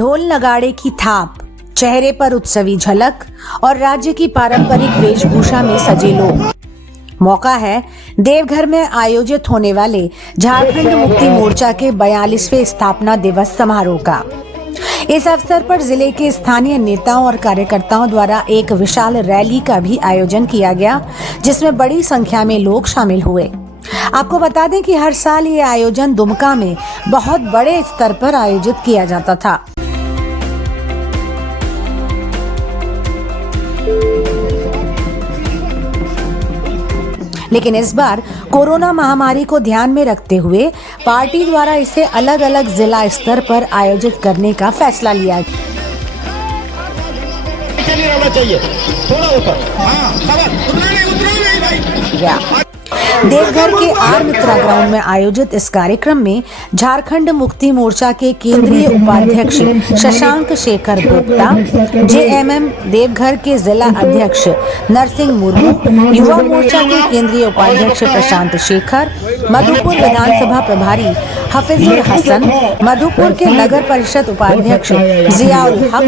ढोल नगाड़े की थाप, चेहरे पर उत्सवी झलक और राज्य की पारंपरिक वेशभूषा में सजे लोग। मौका है देवघर में आयोजित होने वाले झारखंड मुक्ति मोर्चा के 42वें स्थापना दिवस समारोह का। इस अवसर पर जिले के स्थानीय नेताओं और कार्यकर्ताओं द्वारा एक विशाल रैली का भी आयोजन किया गया, जिसमें बड़ी संख्या में लोग शामिल हुए। आपको बता दें कि हर साल ये आयोजन दुमका में बहुत बड़े स्तर पर आयोजित किया जाता था। लेकिन इस बार कोरोना महामारी को ध्यान में रखते हुए पार्टी द्वारा इसे अलग अलग जिला स्तर पर आयोजित करने का फैसला लिया गया। देवघर के आर मित्रा ग्राउंड में आयोजित इस कार्यक्रम में झारखंड मुक्ति मोर्चा के केंद्रीय उपाध्यक्ष शशांक शेखर गुप्ता, जेएमएम देवघर के जिला अध्यक्ष नरसिंह मुर्मू, युवा मोर्चा के केंद्रीय उपाध्यक्ष प्रशांत शेखर, मधुपुर विधानसभा प्रभारी हफीजुल हसन, मधुपुर के नगर परिषद उपाध्यक्ष जियाउल हक,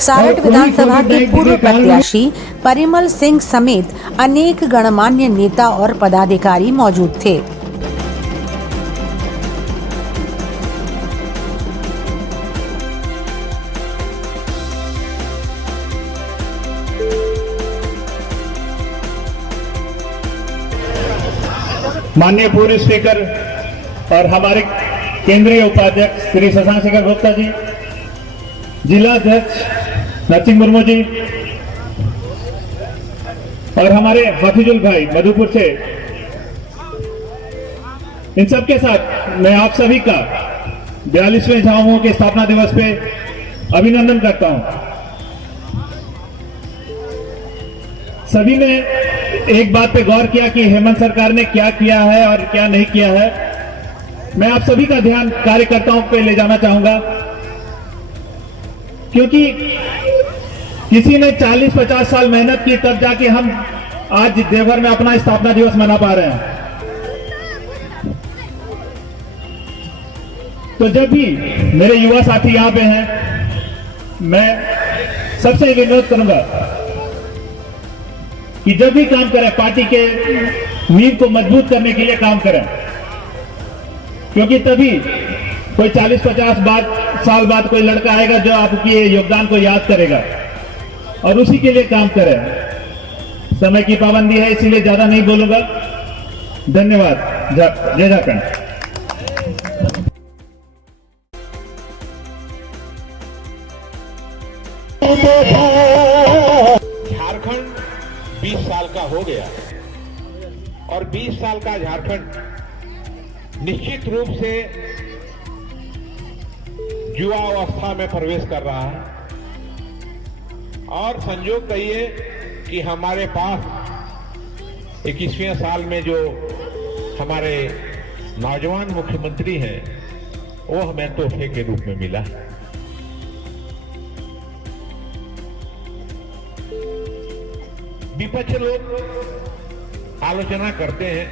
सारठ विधानसभा के पूर्व प्रत्याशी परिमल सिंह समेत अनेक गणमान्य नेता और पदाधिकारी मौजूद थे। माननीय पूर्व स्पीकर और हमारे केंद्रीय उपाध्यक्ष श्री शशांक शेखर गुप्ता जी, जिला अध्यक्ष नरसिंह मुर्मू जी और हमारे हफीजुल भाई मधुपुर से, इन सब के साथ मैं आप सभी का 42वें झामुमो के स्थापना दिवस पे अभिनंदन करता हूं। सभी ने एक बात पे गौर किया कि हेमंत सरकार ने क्या किया है और क्या नहीं किया है। मैं आप सभी का ध्यान कार्यकर्ताओं पे ले जाना चाहूंगा, क्योंकि किसी ने 40-50 साल मेहनत की, तब जाके हम आज देवघर में अपना स्थापना दिवस मना पा रहे हैं। तो जब भी मेरे युवा साथी यहां पे हैं, मैं सबसे विनोद करूंगा कि जब भी काम करें पार्टी के नींव को मजबूत करने के लिए काम करें, क्योंकि तभी कोई 40-50 साल बाद कोई लड़का आएगा जो आपके योगदान को याद करेगा, और उसी के लिए काम करें। समय की पाबंदी है, इसीलिए ज्यादा नहीं बोलूंगा। धन्यवाद। जय झारखंड। झारखंड 20 साल का हो गया और 20 साल का झारखंड निश्चित रूप से युवा अवस्था में प्रवेश कर रहा है। और संयोग कहिए कि हमारे पास 21वें साल में जो हमारे नौजवान मुख्यमंत्री हैं, वो हमें तोहफे के रूप में मिला। विपक्ष लोग आलोचना करते हैं,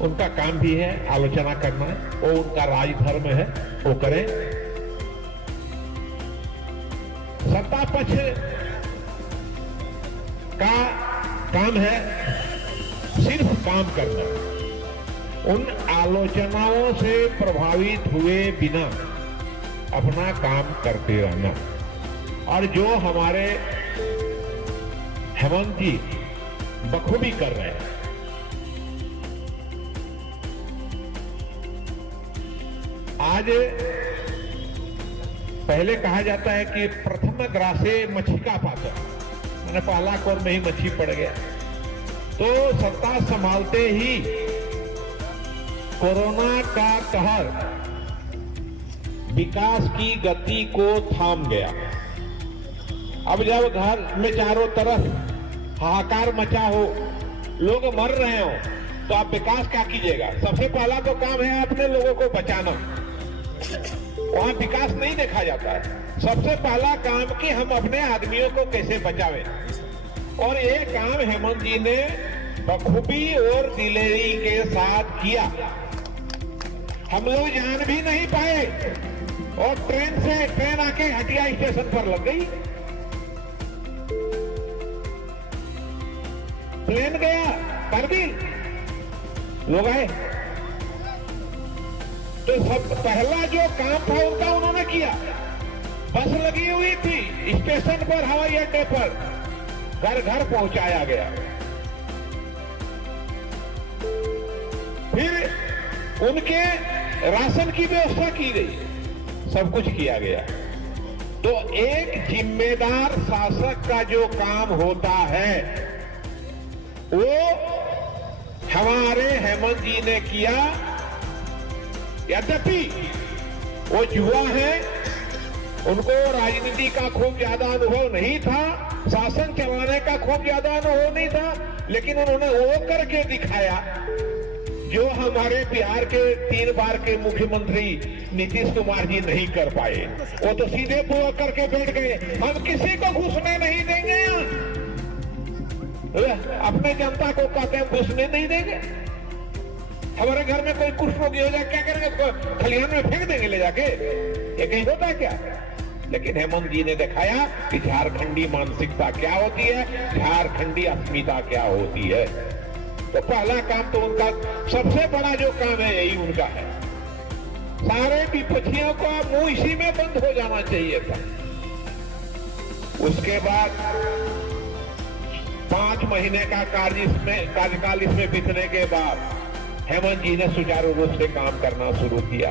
उनका काम भी है आलोचना करना, वो उनका राजधर्म है, वो करें। सत्ता पक्ष का काम है सिर्फ काम करना, उन आलोचनाओं से प्रभावित हुए बिना अपना काम करते रहना। और जो हमारे हेमंत जी बखूबी कर रहे हैं। आज पहले कहा जाता है कि प्रथम ग्रासे मच्छी का पात्र, मैंने पहला कौर में ही मच्छी पड़ गया। तो सत्ता संभालते ही कोरोना का कहर विकास की गति को थाम गया। अब जब घर में चारों तरफ हाहाकार मचा हो, लोग मर रहे हो, तो आप विकास क्या कीजिएगा? सबसे पहला तो काम है अपने लोगों को बचाना। वहां विकास नहीं देखा जाता है। सबसे पहला काम कि हम अपने आदमियों को कैसे बचावें, और ये काम हेमंत जी ने बखूबी और दिलेरी के साथ किया। हम लोग जान भी नहीं पाए और ट्रेन आके हटिया स्टेशन पर लग गई। प्लेन गया कारगिल, लोग आए। तो सब पहला जो काम था उनका उन्होंने किया। बस लगी हुई थी स्टेशन पर, हवाई अड्डे पर, घर घर पहुंचाया गया। फिर उनके राशन की व्यवस्था की गई, सब कुछ किया गया। तो एक जिम्मेदार शासक का जो काम होता है वो हमारे हेमंत जी ने किया। यद्यपि वो युवा है, उनको राजनीति का खूब ज्यादा अनुभव नहीं था, शासन चलाने का खूब ज्यादा अनुभव नहीं था, लेकिन उन्होंने वो करके दिखाया जो हमारे बिहार के 3 बार के मुख्यमंत्री नीतीश कुमार जी नहीं कर पाए। वो तो सीधे पूरा करके बैठ गए, हम किसी को घुसने नहीं देंगे। अपने जनता को कहते हैं घुसने नहीं देंगे। हमारे घर में कोई कुछ रोगी हो जाए क्या करेंगे? खलिहान में फेंक देंगे ले जाके? ये कहीं होता है क्या? लेकिन हेमंत जी ने दिखाया कि झारखंडी मानसिकता क्या होती है, झारखंडी अस्मिता क्या होती है। तो पहला काम तो उनका, सबसे बड़ा जो काम है यही उनका है। सारे विपक्षियों का मुंह इसी में बंद हो जाना चाहिए था। उसके बाद 5 महीने का कार्यकाल इसमें बीतने के बाद हेमंत जी ने सुचारू रूप से काम करना शुरू किया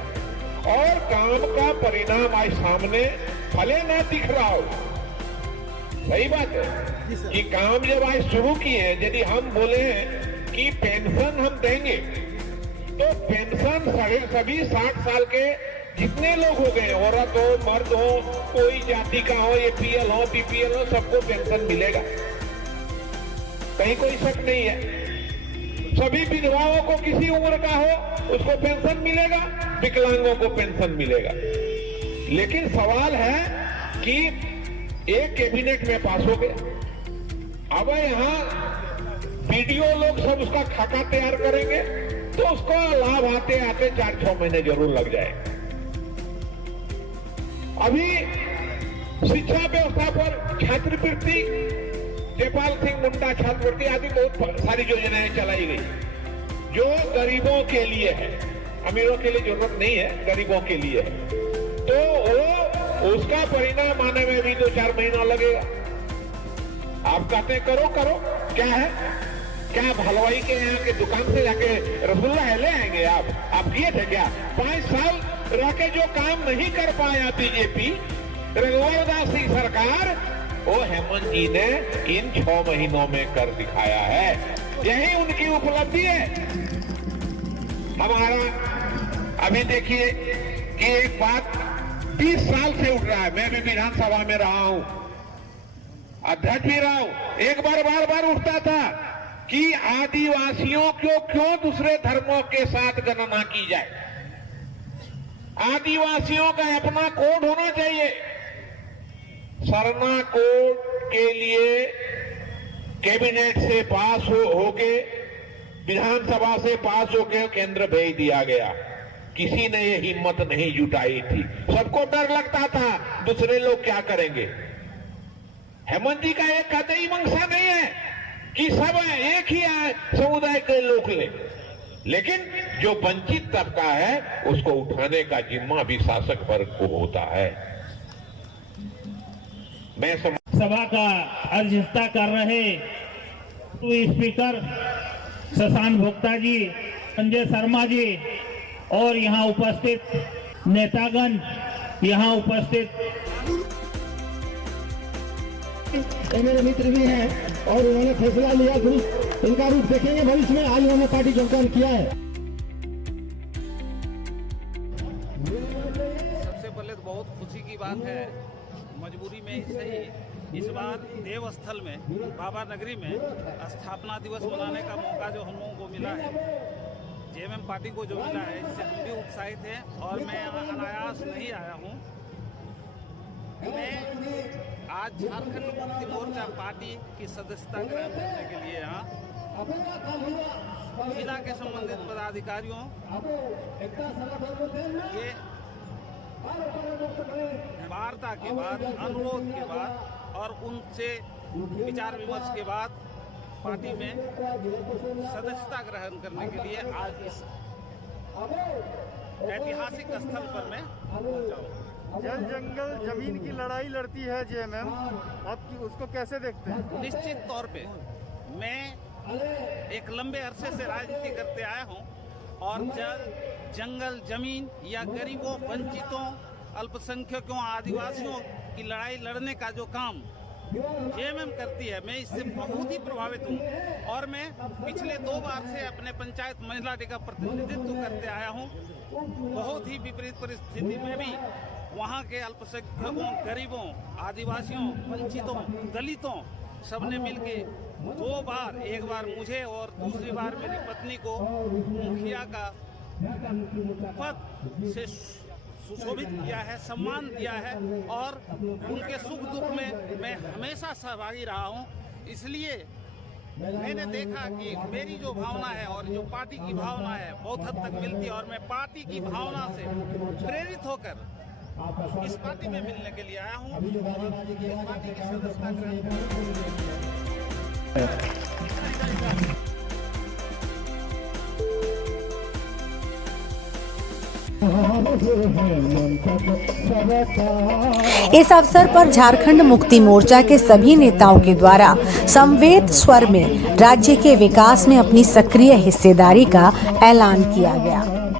और काम का परिणाम आज सामने भले ना दिख रहा हो, सही बात है कि काम जब आज शुरू किए, यदि हम बोले कि पेंशन हम देंगे तो पेंशन सभी 60 साल के जितने लोग हो गए, औरत हो, मर्द हो, कोई जाति का हो, एपीएल हो, बीपीएल हो, सबको पेंशन मिलेगा, कहीं कोई शक नहीं है। सभी विधवाओं को किसी उम्र का हो उसको पेंशन मिलेगा, विकलांगों को पेंशन मिलेगा। लेकिन सवाल है कि एक कैबिनेट में पास हो गया, अब यहाँ वीडियो लोग सब उसका खाका तैयार करेंगे तो उसको लाभ आते आते 4-6 महीने जरूर लग जाए। अभी शिक्षा व्यवस्था पर छात्रवृत्ति, जयपाल सिंह मुंडा छात्रवृत्ति आदि बहुत सारी योजनाएं चलाई गई जो गरीबों के लिए है, अमीरों के लिए जरूरत नहीं है, गरीबों के लिए है। तो वो उसका परिणाम आने में भी 2-4 महीना लगेगा। आप कहते हैं करो करो, क्या है? क्या आप हलवाई के यहाँ के दुकान से जाके रसगुल्ला है ले आएंगे? आप किए थे क्या? 5 साल रह के जो काम नहीं कर पाया बीजेपी, रघुवर दास की सरकार, वो हेमंत जी ने इन 6 महीनों में कर दिखाया है। यही उनकी उपलब्धि है। हमारा अभी देखिए कि एक बात 20 साल से उठ रहा है, मैं भी विधानसभा में रहा हूं, अध्यक्ष भी रहा हूं, एक बार बार उठता था कि आदिवासियों को क्यों दूसरे धर्मों के साथ गणना की जाए। आदिवासियों का अपना कोड होना चाहिए। सरना कोड के लिए कैबिनेट से पास होके, विधानसभा से पास होके केंद्र भेज दिया गया। किसी ने ये हिम्मत नहीं जुटाई थी, सबको डर लगता था दूसरे लोग क्या करेंगे। हेमंत जी का एक कतई मंशा नहीं है कि सब एक ही समुदाय के लोग ले, लेकिन जो वंचित तबका है उसको उठाने का जिम्मा भी शासक वर्ग को होता है। मैं सभा का अध्यक्षता कर रहे तो स्पीकर शशांक भोक्ता जी, संजय शर्मा जी और यहाँ उपस्थित नेतागण, यहाँ उपस्थित मेरे मित्र भी हैं और उन्होंने फैसला लिया, इनका रूप देखेंगे भविष्य में। आज उन्होंने पार्टी योगदान किया है। सबसे पहले तो बहुत खुशी की बात है, मजबूरी में ही सही, इस बार देवस्थल में, बाबा नगरी में स्थापना दिवस मनाने का मौका जो हम लोगों को मिला है, जेएमएम पार्टी को जो मिला है, इससे हम भी उत्साहित हैं। और मैं यहाँ अनायास नहीं आया हूँ, मैं आज झारखंड मुक्ति मोर्चा पार्टी की सदस्यता ग्रहण करने के लिए यहाँ जिला के संबंधित पदाधिकारियों, ये वार्ता के बाद, अनुरोध के बाद और उनसे विचार विमर्श के बाद पार्टी में सदस्यता ग्रहण करने के लिए आज इस ऐतिहासिक स्थल पर मैं पहुंचा हूं। जल जंगल जमीन की लड़ाई लड़ती है जेएमएम, आप उसको कैसे देखते हैं? निश्चित तौर पे मैं एक लंबे अरसे से राजनीति करते आया हूं और जल जंगल जमीन या गरीबों, वंचितों, अल्पसंख्यकों, आदिवासियों की लड़ाई लड़ने का जो काम जेएमएम करती है, मैं इससे बहुत ही प्रभावित हूँ। और मैं पिछले 2 बार से अपने पंचायत महिला डे का प्रतिनिधित्व करते आया हूँ। बहुत ही विपरीत परिस्थिति में भी वहाँ के अल्पसंख्यकों, गरीबों, आदिवासियों, वंचितों, दलितों सबने मिलके 2 बार, एक बार मुझे और दूसरी बार मेरी पत्नी को मुखिया का पद से सुशोभित किया है, सम्मान दिया है और उनके सुख दुख में मैं हमेशा सहभागी रहा हूं। इसलिए मैंने देखा कि मेरी जो भावना है और जो पार्टी की भावना है बहुत हद तक मिलती है और मैं पार्टी की भावना से प्रेरित होकर इस पार्टी में मिलने के लिए आया हूं और इस पार्टी की सदस्यता ग्रहण इस अवसर पर झारखंड मुक्ति मोर्चा के सभी नेताओं के द्वारा समवेत स्वर में राज्य के विकास में अपनी सक्रिय हिस्सेदारी का ऐलान किया गया।